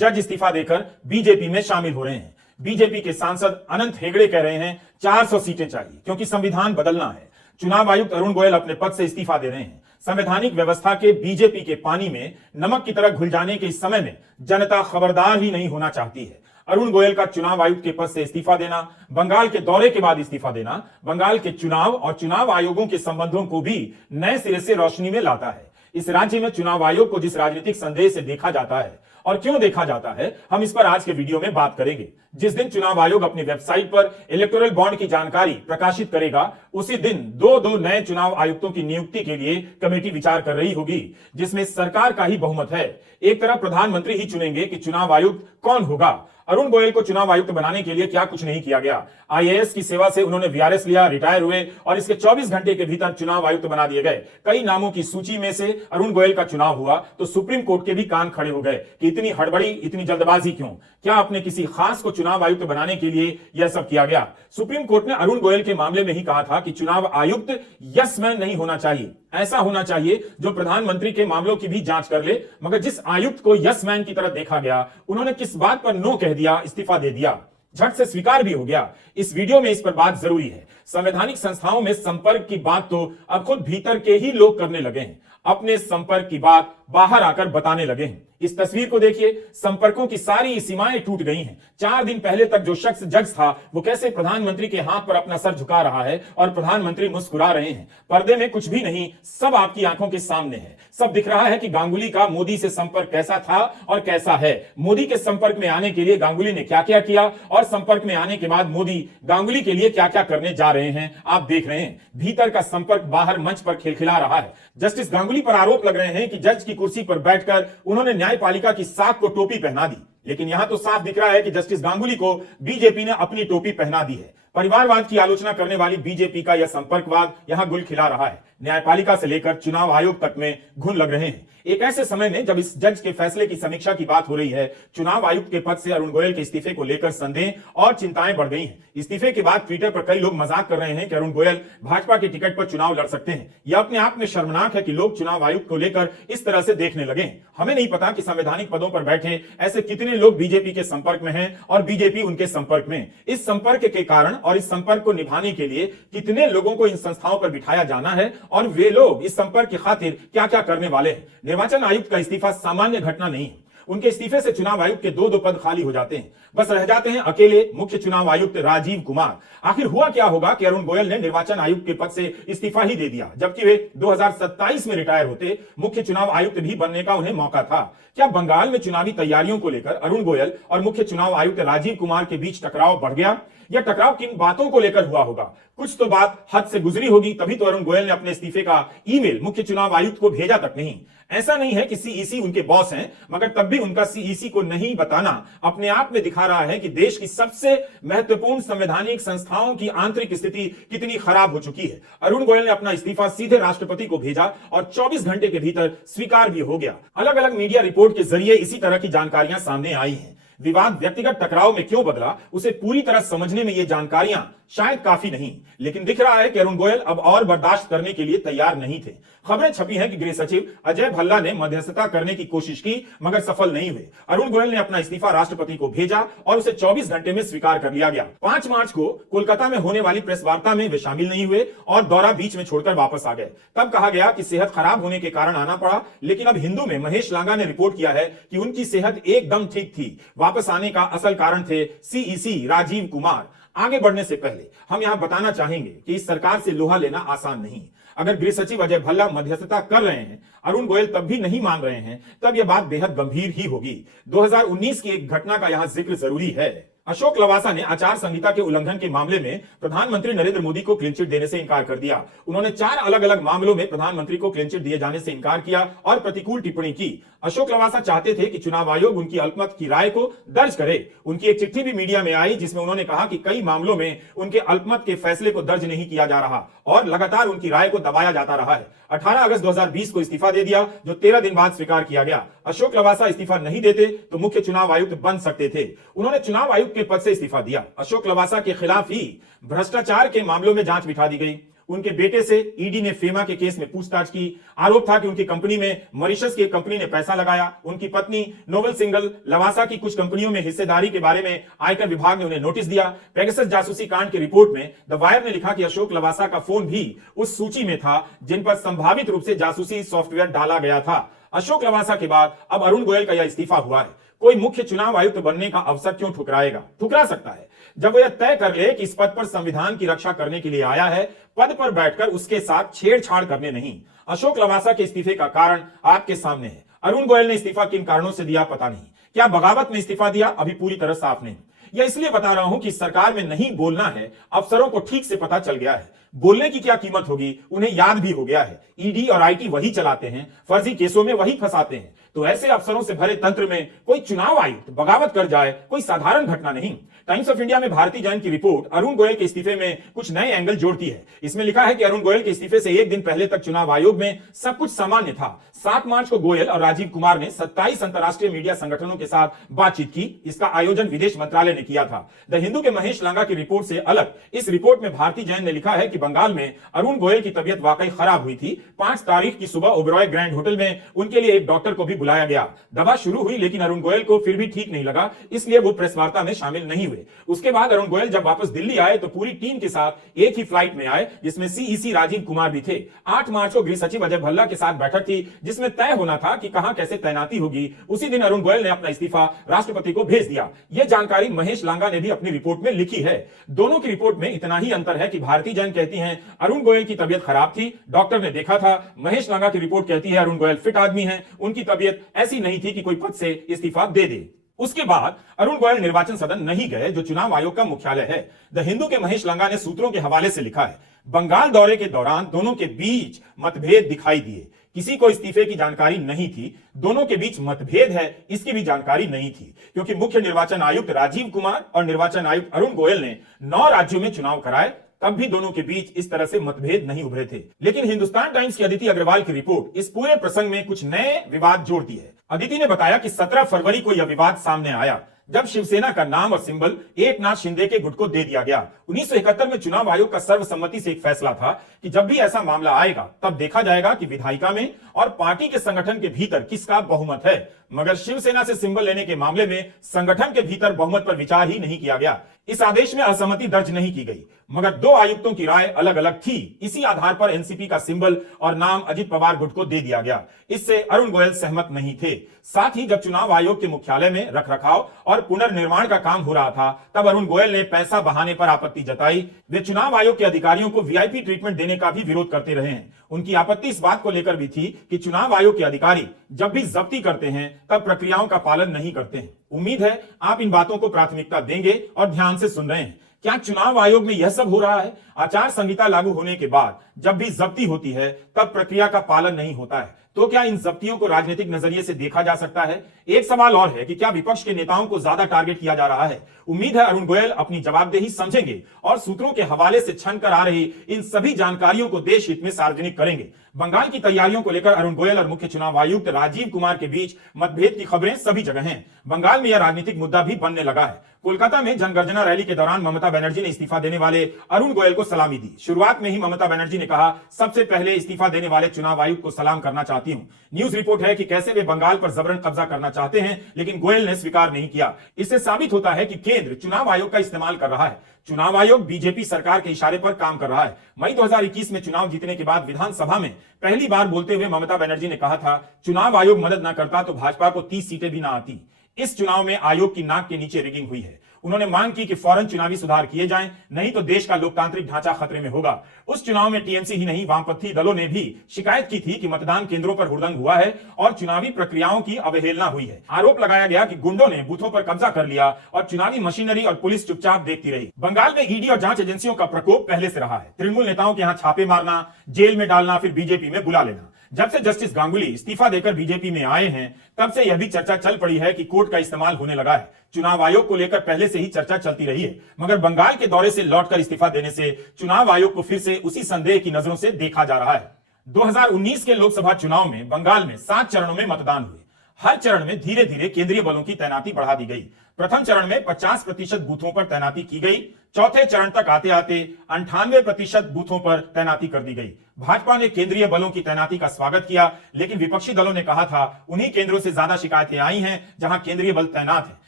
जज इस्तीफा देकर बीजेपी में शामिल हो रहे हैं। बीजेपी के सांसद अनंत हेगड़े कह रहे हैं 400 सीटें चाहिए क्योंकि संविधान बदलना है। चुनाव आयुक्त अरुण गोयल अपने पद से इस्तीफा दे रहे हैं। संवैधानिक व्यवस्था के बीजेपी के पानी में नमक की तरह घुल जाने के इस समय में जनता खबरदार ही नहीं होना चाहती है। अरुण गोयल का चुनाव आयुक्त के पद से इस्तीफा देना, बंगाल के दौरे के बाद इस्तीफा देना, बंगाल के चुनाव और चुनाव आयोगों के संबंधों को भी नए सिरे से रोशनी में लाता है। इस राज्य में चुनाव आयोग को जिस राजनीतिक संदेश से देखा जाता है और क्यों देखा जाता है, हम इस पर आज के वीडियो में बात करेंगे। जिस दिन चुनाव आयोग अपनी वेबसाइट पर इलेक्टोरल बॉन्ड की जानकारी प्रकाशित करेगा, उसी दिन दो नए चुनाव आयुक्तों की नियुक्ति के लिए कमेटी विचार कर रही होगी, जिसमें सरकार का ही बहुमत है। एक तरफ प्रधानमंत्री ही चुनेंगे कि चुनाव आयुक्त कौन होगा। अरुण गोयल को चुनाव आयुक्त बनाने के लिए क्या कुछ नहीं किया गया। आईएएस की सेवा से उन्होंने वीआरएस लिया, रिटायर हुए और इसके 24 घंटे के भीतर चुनाव आयुक्त बना दिए गए। कई नामों की सूची में से अरुण गोयल का चुनाव हुआ तो सुप्रीम कोर्ट के भी कान खड़े हो गए कि इतनी हड़बड़ी, इतनी जल्दबाजी क्यों? क्या अपने किसी खास को चुनाव आयुक्त बनाने के लिए यह सब किया गया? सुप्रीम कोर्ट ने अरुण गोयल के मामले में ही कहा था कि चुनाव आयुक्त यस मैन नहीं होना चाहिए, ऐसा होना चाहिए जो प्रधानमंत्री के मामलों की भी जांच कर ले। मगर जिस आयुक्त को यस मैन की तरह देखा गया, उन्होंने किस बात पर नो कह दिया, इस्तीफा दे दिया, झट से स्वीकार भी हो गया। इस वीडियो में इस पर बात जरूरी है। संवैधानिक संस्थाओं में संपर्क की बात तो अब खुद भीतर के ही लोग करने लगे हैं, अपने संपर्क की बात बाहर आकर बताने लगे हैं। इस तस्वीर को देखिए, संपर्कों की सारी सीमाएं टूट गई हैं। 4 दिन पहले तक जो शख्स जज था, वो कैसे प्रधानमंत्री के हाथ पर अपना सर झुका रहा है और प्रधानमंत्री मुस्कुरा रहे हैं। पर्दे में कुछ भी नहीं, सब आपकी आंखों के सामने है। सब दिख रहा है कि गांगुली का मोदी से संपर्क कैसा था और कैसा है। मोदी के संपर्क में आने के लिए गांगुली ने क्या क्या किया और संपर्क में आने के बाद मोदी गांगुली के लिए क्या क्या करने जा रहे हैं, आप देख रहे हैं। भीतर का संपर्क बाहर मंच पर खिलखिला रहा है। जस्टिस गांगुली पर आरोप लग रहे हैं कि जज की कुर्सी पर बैठकर उन्होंने न्यायपालिका की साख को टोपी पहना दी, लेकिन यहां तो साफ दिख रहा है कि जस्टिस गांगुली को बीजेपी ने अपनी टोपी पहना दी है। परिवारवाद की आलोचना करने वाली बीजेपी का यह संपर्कवाद यहां गुल खिला रहा है। न्यायपालिका से लेकर चुनाव आयोग तक में घुन लग रहे हैं। एक ऐसे समय में जब इस जज के फैसले की समीक्षा की बात हो रही है, चुनाव आयुक्त के पद से अरुण गोयल के इस्तीफे को लेकर संदेह और चिंताएं बढ़ गई हैं। इस्तीफे के बाद ट्विटर पर कई लोग मजाक कर रहे हैं कि अरुण गोयल भाजपा के टिकट पर चुनाव लड़ सकते हैं। यह अपने आप में शर्मनाक है कि लोग चुनाव आयुक्त को लेकर इस तरह से देखने लगे। हमें नहीं पता कि संवैधानिक पदों पर बैठे ऐसे कितने लोग बीजेपी के संपर्क में हैं और बीजेपी उनके संपर्क में। इस संपर्क के कारण और इस संपर्क को निभाने के लिए कितने लोगों को इन संस्थाओं पर बिठाया जाना है और वे लोग इस संपर्क की खातिर क्या क्या करने वाले हैं। निर्वाचन आयुक्त का इस्तीफा सामान्य घटना नहीं है। उनके इस्तीफे से चुनाव आयुक्त के दो पद खाली हो जाते हैं। बस रह जाते हैं अकेले मुख्य चुनाव आयुक्त राजीव कुमार। आखिर हुआ क्या होगा कि अरुण गोयल ने निर्वाचन आयुक्त के पद से इस्तीफा ही दे दिया, जबकि वे 2027 में रिटायर होते। मुख्य चुनाव आयुक्त भी बनने का उन्हें मौका था। क्या बंगाल में चुनावी तैयारियों को लेकर अरुण गोयल और मुख्य चुनाव आयुक्त राजीव कुमार के बीच टकराव बढ़ गया? यह टकराव किन बातों को लेकर हुआ होगा? कुछ तो बात हद से गुजरी होगी, तभी तो अरुण गोयल ने अपने इस्तीफे का ईमेल मुख्य चुनाव आयुक्त को भेजा तक नहीं। ऐसा नहीं है कि सीईसी उनके बॉस हैं, मगर तब भी उनका सीईसी को नहीं बताना अपने आप में दिखा रहा है कि देश की सबसे महत्वपूर्ण संवैधानिक संस्थाओं की आंतरिक स्थिति कितनी खराब हो चुकी है। अरुण गोयल ने अपना इस्तीफा सीधे राष्ट्रपति को भेजा और 24 घंटे के भीतर स्वीकार भी हो गया। अलग अलग मीडिया रिपोर्ट के जरिए इसी तरह की जानकारियां सामने आई हैं। विवाद व्यक्तिगत टकराव में क्यों बदला, उसे पूरी तरह समझने में ये जानकारियां शायद काफी नहीं, लेकिन दिख रहा है कि अरुण गोयल अब और बर्दाश्त करने के लिए तैयार नहीं थे। खबरें छपी हैं कि गृह सचिव अजय भल्ला ने मध्यस्थता करने की कोशिश की, मगर सफल नहीं हुए। अरुण गोयल ने अपना इस्तीफा राष्ट्रपति को भेजा और उसे 24 घंटे में स्वीकार कर लिया गया। 5 मार्च को कोलकाता में होने वाली प्रेस वार्ता में वे शामिल नहीं हुए और दौरा बीच में छोड़कर वापस आ गए। तब कहा गया कि सेहत खराब होने के कारण आना पड़ा, लेकिन अब हिंदू में महेश लांगा ने रिपोर्ट किया है कि उनकी सेहत एकदम ठीक थी। वापस आने का असल कारण थे सीईसी राजीव कुमार। आगे बढ़ने से पहले हम यहां बताना चाहेंगे कि इस सरकार से लोहा लेना आसान नहीं। अगर गृह सचिव अजय भल्ला मध्यस्थता कर रहे हैं, अरुण गोयल तब भी नहीं मान रहे हैं, तब यह बात बेहद गंभीर ही होगी। 2019 की एक घटना का यहां जिक्र जरूरी है। अशोक लवासा ने आचार संहिता के उल्लंघन के मामले में प्रधानमंत्री नरेंद्र मोदी को क्लीन चिट देने से इनकार कर दिया। उन्होंने 4 अलग अलग मामलों में प्रधानमंत्री को क्लीन चिट दिए जाने से इनकार किया और प्रतिकूल टिप्पणी की। अशोक लवासा चाहते थे कि चुनाव आयोग उनकी अल्पमत की राय को दर्ज करे। उनकी एक चिट्ठी भी मीडिया में आई, जिसमें उन्होंने कहा कि कई मामलों में उनके अल्पमत के फैसले को दर्ज नहीं किया जा रहा और लगातार उनकी राय को दबाया जाता रहा है। 18 अगस्त 2020 को इस्तीफा दे दिया, जो 13 दिन बाद स्वीकार किया गया। अशोक लवासा इस्तीफा नहीं देते तो मुख्य चुनाव आयुक्त बन सकते थे। उन्होंने चुनाव आयुक्त के पद से इस्तीफा दिया। अशोक लवासा के खिलाफ ही भ्रष्टाचार के मामलों में जांच बिठा दी गई। उनके बेटे से ईडी ने फेमा के केस में पूछताछ की। आरोप था कि उनकी कंपनी में मॉरिशस की कंपनी ने पैसा लगाया। उनकी पत्नी नोवेल सिंगल लवासा की कुछ कंपनियों में हिस्सेदारी के बारे में आयकर विभाग ने उन्हें नोटिस दिया। पेगासस जासूसी कांड की रिपोर्ट में द वायर ने लिखा कि अशोक लवासा का फोन भी उस सूची में था जिन पर संभावित रूप से जासूसी सॉफ्टवेयर डाला गया था। अशोक लवासा के बाद अब अरुण गोयल का यह इस्तीफा हुआ है। कोई मुख्य चुनाव आयुक्त बनने का अवसर क्यों ठुकराएगा? ठुकरा सकता है जब वो यह तय कर ले कि इस पद पर संविधान की रक्षा करने के लिए आया है, पद पर बैठकर उसके साथ छेड़छाड़ करने नहीं। अशोक लवासा के इस्तीफे का कारण आपके सामने है। अरुण गोयल ने इस्तीफा किन कारणों से दिया पता नहीं। क्या बगावत में इस्तीफा दिया? अभी पूरी तरह साफ नहीं। यह इसलिए बता रहा हूं कि सरकार में नहीं बोलना है, अफसरों को ठीक से पता चल गया है। बोलने की क्या कीमत होगी उन्हें याद भी हो गया है। ईडी और आईटी वही चलाते हैं, फर्जी केसों में वही फंसाते हैं। तो ऐसे अफसरों से भरे तंत्र में कोई चुनाव आयुक्त बगावत कर जाए कोई साधारण घटना नहीं। टाइम्स ऑफ इंडिया में भारती जैन की रिपोर्ट अरुण गोयल के इस्तीफे में कुछ नए एंगल जोड़ती है। इसमें लिखा है कि अरुण गोयल के इस्तीफे से एक दिन पहले तक चुनाव आयोग में सब कुछ सामान्य था। 7 मार्च को गोयल और राजीव कुमार ने 27 अंतर्राष्ट्रीय मीडिया संगठनों के साथ बातचीत की। इसका आयोजन विदेश मंत्रालय ने किया था। द हिंदू के महेश लांगा की रिपोर्ट से अलग इस रिपोर्ट में भारती जैन ने लिखा है कि बंगाल में अरुण गोयल की तबीयत वाकई खराब हुई थी। 5 तारीख की सुबह ओबरॉय ग्रैंड होटल में उनके लिए एक डॉक्टर को भी बुलाया गया। दवा शुरू हुई लेकिन अरुण गोयल को फिर भी ठीक नहीं लगा, इसलिए वो प्रेस वार्ता में शामिल नहीं हुए। उसके बाद अरुण गोयल जब वापस दिल्ली आए तो पूरी टीम के साथ एक ही फ्लाइट में आए जिसमें सीईसी राजीव कुमार भी थे। 8 मार्च को गृह सचिव अजय भल्ला के साथ बैठक थी जिसमें तय होना था कि कहां कैसे तैनाती होगी। उसी दिन अरुण गोयल ने अपना इस्तीफा राष्ट्रपति को भेज दिया। यह जानकारी महेश लांगा ने भी अपनी रिपोर्ट में लिखी है। दोनों की रिपोर्ट में इतना ही अंतर है कि भारती जैन कहती हैं अरुण गोयल की तबीयत खराब थी, डॉक्टर ने देखा था। महेश लांगा की रिपोर्ट कहती है अरुण गोयल फिट आदमी है, उनकी तबीयत ऐसी नहीं थी कि कोई पद से इस्तीफा दे दे। उसके बाद अरुण गोयल निर्वाचन सदन नहीं गए जो चुनाव आयोग का मुख्यालय है। द हिंदू के महेश लांगा ने सूत्रों के हवाले से लिखा है बंगाल दौरे के दौरान दोनों के बीच मतभेद दिखाई दिए। किसी को इस्तीफे की जानकारी नहीं थी। दोनों के बीच मतभेद है इसकी भी जानकारी नहीं थी क्योंकि मुख्य निर्वाचन आयुक्त राजीव कुमार और निर्वाचन आयुक्त अरुण गोयल ने 9 राज्यों में चुनाव कराए, तब भी दोनों के बीच इस तरह से मतभेद नहीं उभरे थे। लेकिन हिंदुस्तान टाइम्स की अदिति अग्रवाल की रिपोर्ट इस पूरे प्रसंग में कुछ नए विवाद जोड़ती है। अदिति ने बताया कि 17 फरवरी को यह विवाद सामने आया जब शिवसेना का नाम और सिंबल एकनाथ शिंदे के गुट को दे दिया गया। 1971 में चुनाव आयोग का सर्वसम्मति से एक फैसला था कि जब भी ऐसा मामला आएगा तब देखा जाएगा कि विधायिका में और पार्टी के संगठन के भीतर किसका बहुमत है। मगर शिवसेना से सिंबल लेने के मामले में संगठन के भीतर बहुमत पर विचार ही नहीं किया गया। इस आदेश में असहमति दर्ज नहीं की गई मगर 2 आयुक्तों की राय अलग अलग थी। इसी आधार पर एनसीपी का सिंबल और नाम अजित पवार गुट को दे दिया गया। इससे अरुण गोयल सहमत नहीं थे। साथ ही जब चुनाव आयोग के मुख्यालय में रखरखाव और पुनर्निर्माण का काम हो रहा था तब अरुण गोयल ने पैसा बहाने पर आपत्ति जताई। वे चुनाव आयोग के अधिकारियों को वीआईपी ट्रीटमेंट देने का भी विरोध करते रहे हैं। उनकी आपत्ति इस बात को लेकर भी थी कि चुनाव आयोग के अधिकारी जब भी जब्ती करते हैं तब प्रक्रियाओं का पालन नहीं करते हैं। उम्मीद है आप इन बातों को प्राथमिकता देंगे और ध्यान से सुन रहे हैं। क्या चुनाव आयोग में यह सब हो रहा है? आचार संहिता लागू होने के बाद जब भी जब्ती होती है तब प्रक्रिया का पालन नहीं होता है। तो क्या इन जब्तियों को राजनीतिक नजरिए से देखा जा सकता है? एक सवाल और है कि क्या विपक्ष के नेताओं को ज्यादा टारगेट किया जा रहा है? उम्मीद है अरुण गोयल अपनी जवाबदेही समझेंगे और सूत्रों के हवाले से छन कर आ रही इन सभी जानकारियों को देश हित में सार्वजनिक करेंगे। बंगाल की तैयारियों को लेकर अरुण गोयल और मुख्य चुनाव आयुक्त राजीव कुमार के बीच मतभेद की खबरें सभी जगह हैं। बंगाल में यह राजनीतिक मुद्दा भी बनने लगा है। कोलकाता में जनगर्जना रैली के दौरान ममता बनर्जी ने इस्तीफा देने वाले अरुण गोयल को सलामी दी। शुरुआत में ही ममता बनर्जी ने कहा, सबसे पहले इस्तीफा देने वाले चुनाव आयुक्त को सलाम करना चाहती हूं। न्यूज रिपोर्ट है कि कैसे वे बंगाल पर जबरन कब्जा करना चाहते हैं लेकिन गोयल ने स्वीकार नहीं किया। इससे साबित होता है कि केंद्र चुनाव आयोग का इस्तेमाल कर रहा है। चुनाव आयोग बीजेपी सरकार के इशारे पर काम कर रहा है। मई 2021 में चुनाव जीतने के बाद विधानसभा में पहली बार बोलते हुए ममता बनर्जी ने कहा था, चुनाव आयोग मदद न करता तो भाजपा को 30 सीटें भी ना आती। इस चुनाव में आयोग की नाक के नीचे रिगिंग हुई है। उन्होंने मांग की कि फौरन चुनावी सुधार किए जाएं, नहीं तो देश का लोकतांत्रिक ढांचा खतरे में होगा। उस चुनाव में टीएमसी ही नहीं वामपंथी दलों ने भी शिकायत की थी कि मतदान केंद्रों पर हुड़दंग हुआ है और चुनावी प्रक्रियाओं की अवहेलना हुई है। आरोप लगाया गया कि गुंडों ने बूथों पर कब्जा कर लिया और चुनावी मशीनरी और पुलिस चुपचाप देखती रही। बंगाल में ईडी और जांच एजेंसियों का प्रकोप पहले से रहा है। तृणमूल नेताओं के यहाँ छापे मारना, जेल में डालना, फिर बीजेपी में बुला लेना। जब से जस्टिस गांगुली इस्तीफा देकर बीजेपी में आए हैं तब से यह भी चर्चा चल पड़ी है कि कोर्ट का इस्तेमाल होने लगा है। चुनाव आयोग को लेकर पहले से ही चर्चा चलती रही है मगर बंगाल के दौरे से लौटकर इस्तीफा देने से चुनाव आयोग को फिर से उसी संदेह की नजरों से देखा जा रहा है। 2019 के लोकसभा चुनाव में बंगाल में 7 चरणों में मतदान हुए। हर चरण में धीरे धीरे केंद्रीय बलों की तैनाती बढ़ा दी गई। प्रथम चरण में 50% बूथों पर तैनाती की गई। चौथे चरण तक आते आते 98% बूथों पर तैनाती कर दी गई। भाजपा ने केंद्रीय बलों की तैनाती का स्वागत किया, लेकिन विपक्षी दलों ने कहा था उन्हीं केंद्रों से ज्यादा शिकायतें आई हैं जहां केंद्रीय बल तैनात है।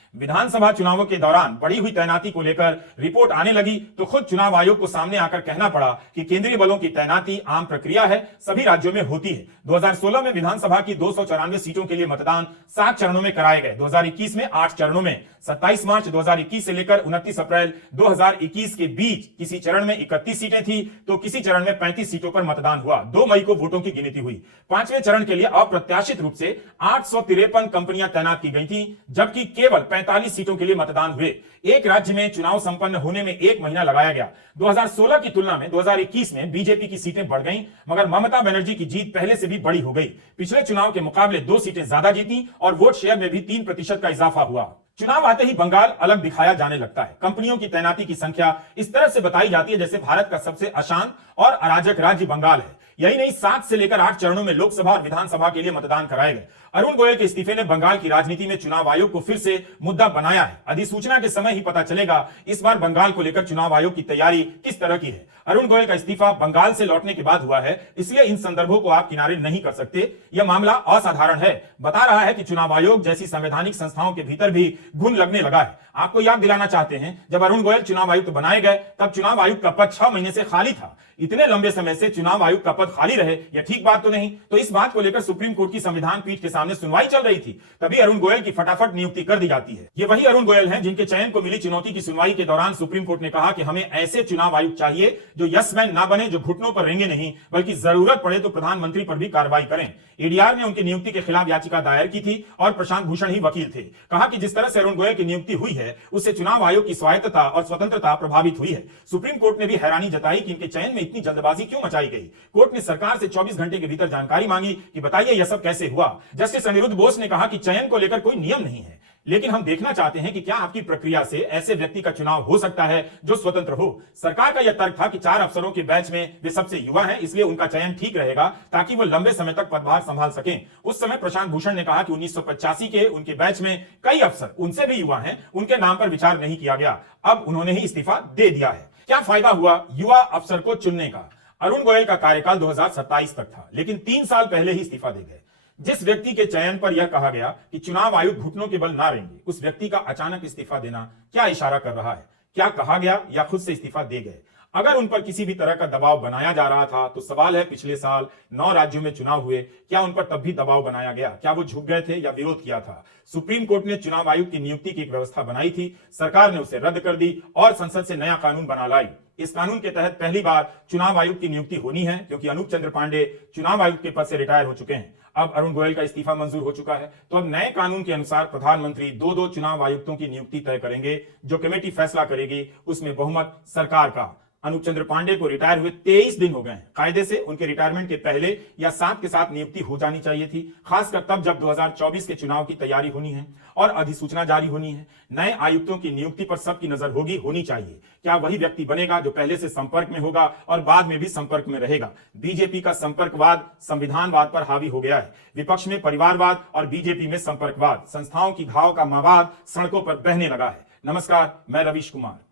विधानसभा चुनावों के दौरान बढ़ी हुई तैनाती को लेकर रिपोर्ट आने लगी तो खुद चुनाव आयोग को सामने आकर कहना पड़ा कि केंद्रीय बलों की तैनाती आम प्रक्रिया है, सभी राज्यों में होती है। 2016 में विधानसभा की 294 सीटों के लिए मतदान 7 चरणों में कराए गए। 2021 में 8 चरणों में 27 मार्च 2021 से लेकर 29 अप्रैल 2021 के बीच किसी चरण में 31 सीटें थी तो किसी चरण में 35 सीटों पर मतदान हुआ। 2 मई को वोटों की गिनती हुई। 5वें चरण के लिए अप्रत्याशित रूप से 853 कंपनियां तैनात की गई थी, जबकि केवल 45 सीटों के लिए मतदान हुए। एक राज्य में चुनाव संपन्न होने में 1 महीना लगाया गया। 2016 की तुलना में 2021 में बीजेपी की सीटें बढ़ गईं, मगर ममता बनर्जी की जीत पहले से भी बड़ी हो गई। पिछले चुनाव के मुकाबले 2 सीटें ज्यादा जीती और वोट शेयर में भी 3% का इजाफा हुआ। चुनाव आते ही बंगाल अलग दिखाया जाने लगता है। कंपनियों की तैनाती की संख्या इस तरह से बताई जाती है जैसे भारत का सबसे अशांत और अराजक राज्य बंगाल है। यही नहीं, 7 से लेकर 8 चरणों में लोकसभा और विधानसभा के लिए मतदान कराए गए। अरुण गोयल के इस्तीफे ने बंगाल की राजनीति में चुनाव आयोग को फिर से मुद्दा बनाया है। अधिसूचना के समय ही पता चलेगा इस बार बंगाल को लेकर चुनाव आयोग की तैयारी किस तरह की है। अरुण गोयल का इस्तीफा बंगाल से लौटने के बाद हुआ है, इसलिए इन संदर्भों को आप किनारे नहीं कर सकते। यह मामला असाधारण है, बता रहा है कि चुनाव आयोग जैसी संवैधानिक संस्थाओं के भीतर भी घुन लगने लगा है। आपको याद दिलाना चाहते हैं, जब अरुण गोयल चुनाव आयुक्त बनाए गए तब चुनाव आयुक्त का पद 6 महीने से खाली था। इतने लंबे समय से चुनाव आयुक्त का पद खाली रहे, यह ठीक बात तो नहीं। तो इस बात को लेकर सुप्रीम कोर्ट की संविधान पीठ के सामने सुनवाई चल रही थी, तभी अरुण गोयल की फटाफट नियुक्ति कर दी जाती है। ये वही अरुण गोयल हैं जिनके चयन को मिली चुनौती की सुनवाई के दौरान सुप्रीम कोर्ट ने कहा कि हमें ऐसे चुनाव आयुक्त चाहिए जो यस मैन ना बने, जो घुटनों पर रेंगे नहीं, बल्कि जरूरत पड़े तो प्रधानमंत्री पर भी कार्रवाई करें। एडीआर ने उनकी नियुक्ति के खिलाफ याचिका दायर की थी और प्रशांत भूषण ही वकील थे। कहा कि जिस तरह से अरुण गोयल की नियुक्ति हुई है उससे चुनाव आयोग की स्वायत्तता और स्वतंत्रता प्रभावित हुई है। सुप्रीम कोर्ट ने भी हैरानी जताई कि इनके चयन में इतनी जल्दबाजी क्यों मचाई गई। कोर्ट ने सरकार से 24 घंटे के भीतर जानकारी मांगी कि बताइए यह सब कैसे हुआ। जस्टिस अनिरुद्ध बोस ने कहा कि चयन को लेकर कोई नियम नहीं है, लेकिन हम देखना चाहते हैं कि क्या आपकी प्रक्रिया से ऐसे व्यक्ति का चुनाव हो सकता है जो स्वतंत्र हो। सरकार का यह तर्क था कि 4 अफसरों के बैच में वे सबसे युवा हैं, इसलिए उनका चयन ठीक रहेगा ताकि वो लंबे समय तक पदभार संभाल सकें। उस समय प्रशांत भूषण ने कहा कि 1985 के उनके बैच में कई अफसर उनसे भी युवा हैं, उनके नाम पर विचार नहीं किया गया। अब उन्होंने ही इस्तीफा दे दिया है। क्या फायदा हुआ युवा अफसर को चुनने का? अरुण गोयल का कार्यकाल 2027 तक था, लेकिन 3 साल पहले ही इस्तीफा दे गए। जिस व्यक्ति के चयन पर यह कहा गया कि चुनाव आयोग घुटनों के बल ना रहेंगे, उस व्यक्ति का अचानक इस्तीफा देना क्या इशारा कर रहा है? क्या कहा गया या खुद से इस्तीफा दे गए? अगर उन पर किसी भी तरह का दबाव बनाया जा रहा था तो सवाल है, पिछले साल 9 राज्यों में चुनाव हुए, क्या उन पर तब भी दबाव बनाया गया? क्या वो झुक गए थे या विरोध किया था? सुप्रीम कोर्ट ने चुनाव आयोग की नियुक्ति की एक व्यवस्था बनाई थी, सरकार ने उसे रद्द कर दी और संसद से नया कानून बना लाई। इस कानून के तहत पहली बार चुनाव आयुक्त की नियुक्ति होनी है, क्योंकि अनूप चंद्र पांडे चुनाव आयुक्त के पद से रिटायर हो चुके हैं। अब अरुण गोयल का इस्तीफा मंजूर हो चुका है, तो अब नए कानून के अनुसार प्रधानमंत्री 2-2 चुनाव आयुक्तों की नियुक्ति तय करेंगे। जो कमेटी फैसला करेगी उसमें बहुमत सरकार का। अनूप चंद्र पांडे को रिटायर हुए 23 दिन हो गए हैं। कायदे से उनके रिटायरमेंट के पहले या साथ के साथ नियुक्ति हो जानी चाहिए थी, खासकर तब जब 2024 के चुनाव की तैयारी होनी है और अधिसूचना जारी होनी है। नए आयुक्तों की नियुक्ति पर सबकी नजर होनी चाहिए। क्या वही व्यक्ति बनेगा जो पहले से संपर्क में होगा और बाद में भी संपर्क में रहेगा? बीजेपी का संपर्कवाद संविधानवाद पर हावी हो गया है। विपक्ष में परिवारवाद और बीजेपी में संपर्कवाद, संस्थाओं की घाव का मवाद सड़कों पर बहने लगा है। नमस्कार, मैं रवीश कुमार।